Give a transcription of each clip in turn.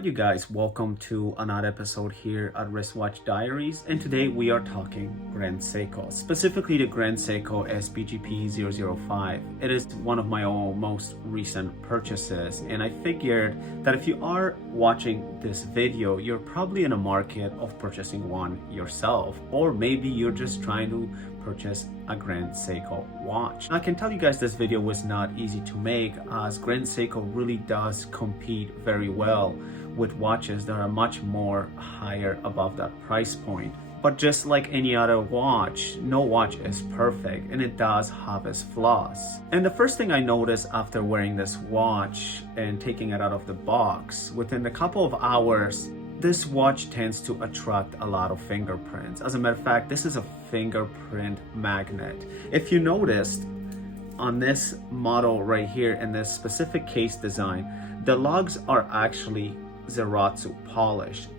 Alright you guys, welcome to another episode here at Wristwatch Diaries, and today we are talking Grand Seiko, specifically the Grand Seiko SBGP005. It is one of my most recent purchases, and I figured that if you are watching this video, you're probably in a market of purchasing one yourself, or maybe you're just trying to purchase a Grand Seiko watch. I can tell you guys this video was not easy to make, as Grand Seiko really does compete very well with watches that are much more higher above that price point. But just like any other watch, no watch is perfect, and it does have its flaws. And the first thing I noticed after wearing this watch and taking it out of the box, within a couple of hours, this watch tends to attract a lot of fingerprints. As a matter of fact, this is a fingerprint magnet. If you noticed, on this model right here in this specific case design, the lugs are actually Zaratsu polished.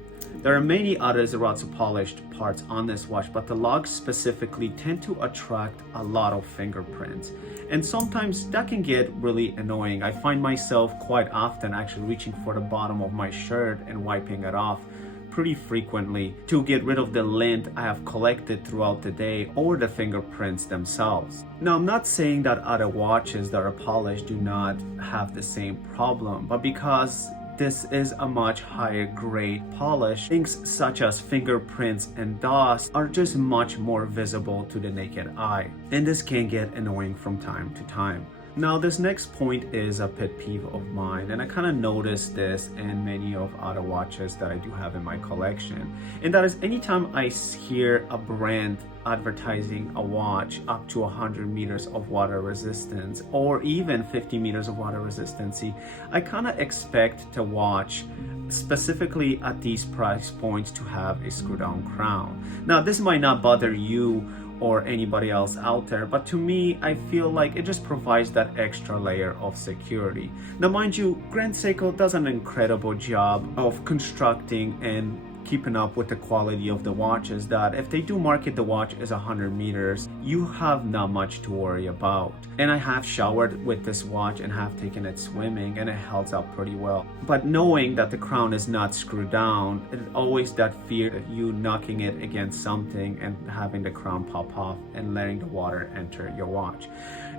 There are many other Zaratsu polished parts on this watch, but the lugs specifically tend to attract a lot of fingerprints. And sometimes that can get really annoying. I find myself quite often actually reaching for the bottom of my shirt and wiping it off pretty frequently to get rid of the lint I have collected throughout the day or the fingerprints themselves. Now, I'm not saying that other watches that are polished do not have the same problem, but because this is a much higher grade polish, things such as fingerprints and dust are just much more visible to the naked eye, and this can get annoying from time to time. Now, this next point is a pet peeve of mine, and I kind of noticed this in many of other watches that I do have in my collection, and that is anytime I hear a brand advertising a watch up to 100 meters of water resistance or even 50 meters of water resistance, I kind of expect the watch specifically at these price points to have a screw down crown. Now, this might not bother you or anybody else out there, but to me, I feel like it just provides that extra layer of security. Now, mind you, Grand Seiko does an incredible job of constructing and keeping up with the quality of the watches, that if they do market the watch as 100 meters, you have not much to worry about. And I have showered with this watch and have taken it swimming, and it holds up pretty well. But knowing that the crown is not screwed down, it's always that fear of you knocking it against something and having the crown pop off and letting the water enter your watch.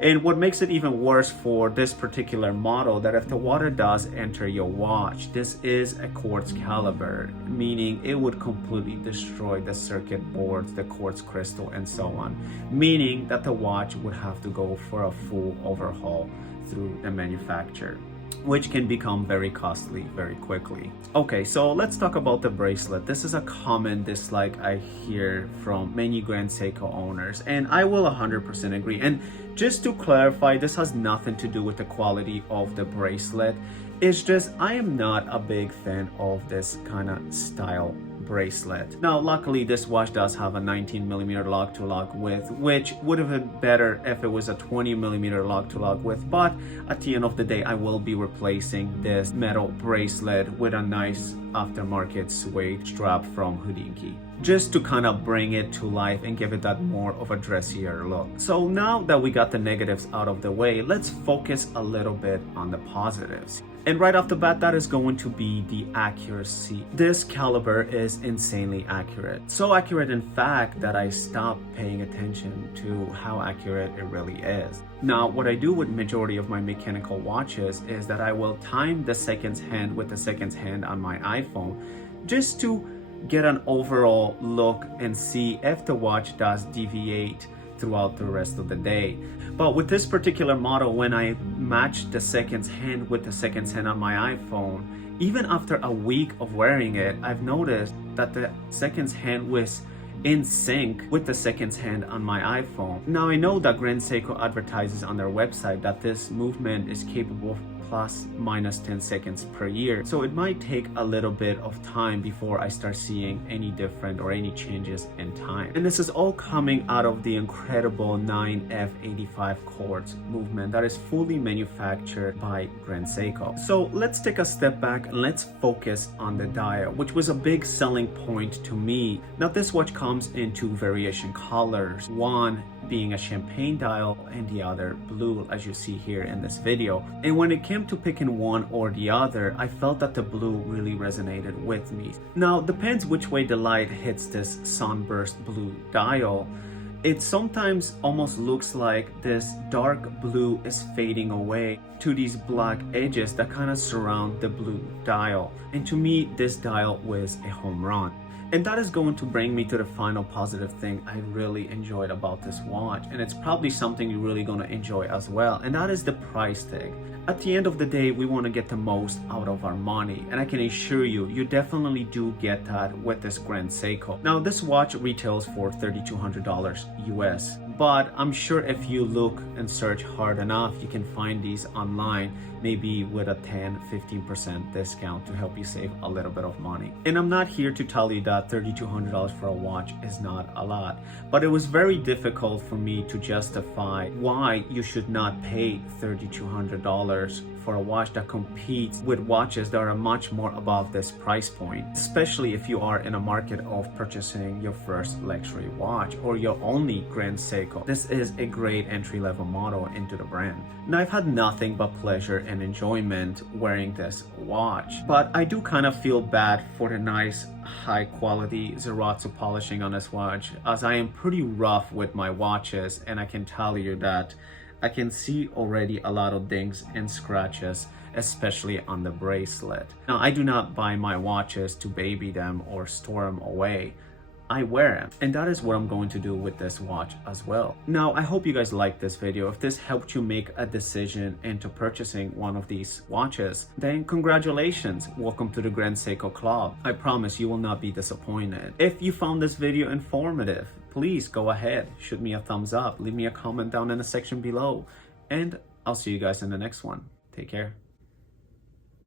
And what makes it even worse for this particular model, that if the water does enter your watch, this is a quartz caliber, meaning it would completely destroy the circuit boards, the quartz crystal, and so on, meaning that the watch would have to go for a full overhaul through the manufacturer, which can become very costly very quickly. Okay, so let's talk about the bracelet. This is a common dislike I hear from many Grand Seiko owners, and I will 100% agree. And just to clarify, this has nothing to do with the quality of the bracelet. It's just I am not a big fan of this kind of style bracelet. Now, luckily this watch does have a 19mm lug-to-lug width, which would have been better if it was a 20mm lug-to-lug width, but at the end of the day, I will be replacing this metal bracelet with a nice aftermarket suede strap from Hodinkee, just to kind of bring it to life and give it that more of a dressier look. So now that we got the negatives out of the way, let's focus a little bit on the positives. And right off the bat, that is going to be the accuracy. This caliber is insanely accurate. So accurate, in fact, that I stopped paying attention to how accurate it really is. Now, what I do with majority of my mechanical watches is that I will time the seconds hand with the seconds hand on my iPhone, just to get an overall look and see if the watch does deviate throughout the rest of the day. But with this particular model, when I matched the seconds hand with the seconds hand on my iPhone, even after a week of wearing it, I've noticed that the seconds hand was in sync with the seconds hand on my iPhone. Now, I know that Grand Seiko advertises on their website that this movement is capable of plus minus 10 seconds per year. So it might take a little bit of time before I start seeing any different or any changes in time. And this is all coming out of the incredible 9F85 quartz movement that is fully manufactured by Grand Seiko. So let's take a step back and let's focus on the dial, which was a big selling point to me. Now, this watch comes in two variation colors, one being a champagne dial and the other blue, as you see here in this video. And when it came am to pick in one or the other, I felt that the blue really resonated with me. Now, depends which way the light hits this sunburst blue dial. It sometimes almost looks like this dark blue is fading away to these black edges that kind of surround the blue dial. And to me, this dial was a home run. And that is going to bring me to the final positive thing I really enjoyed about this watch. And it's probably something you're really going to enjoy as well. And that is the price tag. At the end of the day, we want to get the most out of our money. And I can assure you, you definitely do get that with this Grand Seiko. Now, this watch retails for $3,200 US. But I'm sure if you look and search hard enough, you can find these online, maybe with a 10-15% discount to help you save a little bit of money. And I'm not here to tell you that $3,200 for a watch is not a lot, but it was very difficult for me to justify why you should not pay $3,200 for a watch that competes with watches that are much more above this price point, especially if you are in a market of purchasing your first luxury watch or your only Grand Seiko. This is a great entry-level model into the brand. Now, I've had nothing but pleasure and enjoyment wearing this watch, but I do kind of feel bad for the nice high quality Zaratsu polishing on this watch, as I am pretty rough with my watches, and I can tell you that I can see already a lot of dings and scratches, especially on the bracelet. Now, I do not buy my watches to baby them or store them away. I wear them, and that is what I'm going to do with this watch as well. Now, I hope you guys liked this video. If this helped you make a decision into purchasing one of these watches, then congratulations. Welcome to the Grand Seiko Club. I promise you will not be disappointed. If you found this video informative, please go ahead, shoot me a thumbs up, leave me a comment down in the section below, and I'll see you guys in the next one. Take care.